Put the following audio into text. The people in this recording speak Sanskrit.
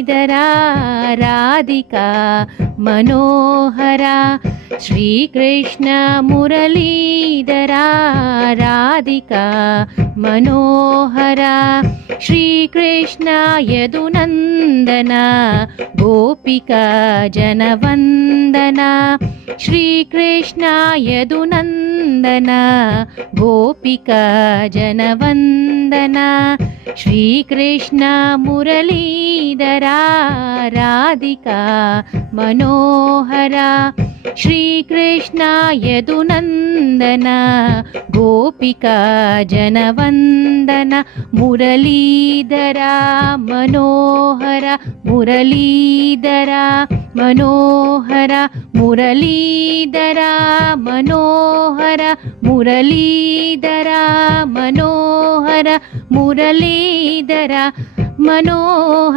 मुरलीधरा राधिका मनोहरा श्रीकृष्ण मुरलीधरा राधिका मनोहरा श्रीकृष्ण यदुनन्दना गोपिका जनवन्दना श्रीकृष्ण यदुनन्दना गोपिका जनवन्दना श्रीकृष्ण मुरलीधरा राधिका मनोहरा श्रीकृष्ण यदुनन्दना गोपिका जनवन्दना मुरलीधरा मनोहरा मुरलीधरा मनोहरा मुरलीधरा मनोहरा मुरलीधरा मनोहरा मुरलीधरा मनोहरा।